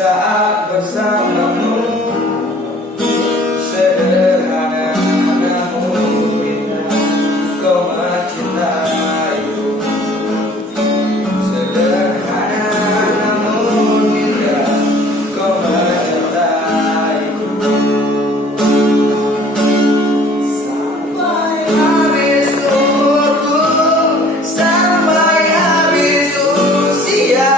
Saat bersamamu, sederhana namun indah, kau mencintaiku. Sederhana namun indah, kau mencintaiku. Sampai habis umurku, sampai habis usia,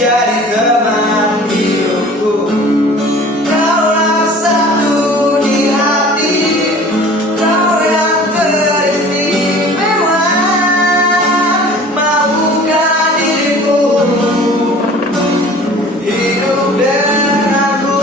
jadi teman hidupku. Kaulah satu di hati, kau yang teristimewa. Maukah dirimu hidup denganku?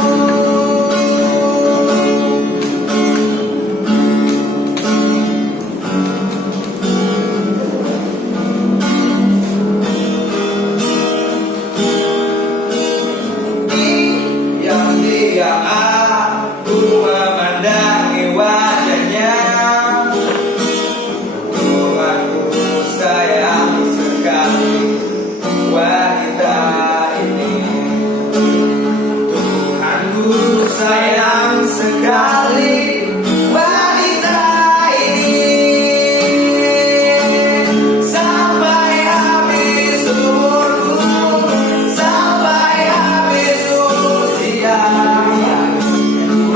Yang aku memandangi wajahnya, Tuhanku sayang sekali wanita ini. Tuhanku sayang sekali wanita ini. Sampai habis umurku, sampai habis usia,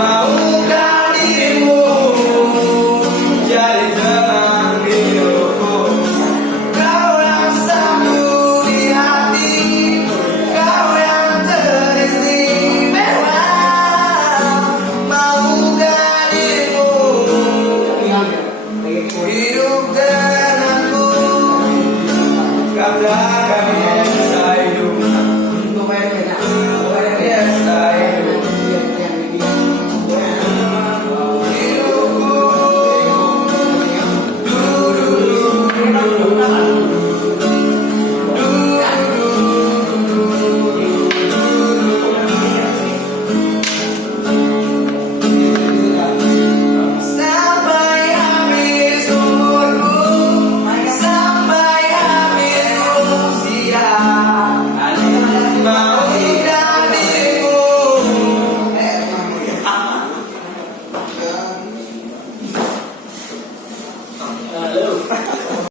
maukah dirimu jadi teman hidupku? Kau yang satu di hati, kau yang teristimewa. Maukah dirimu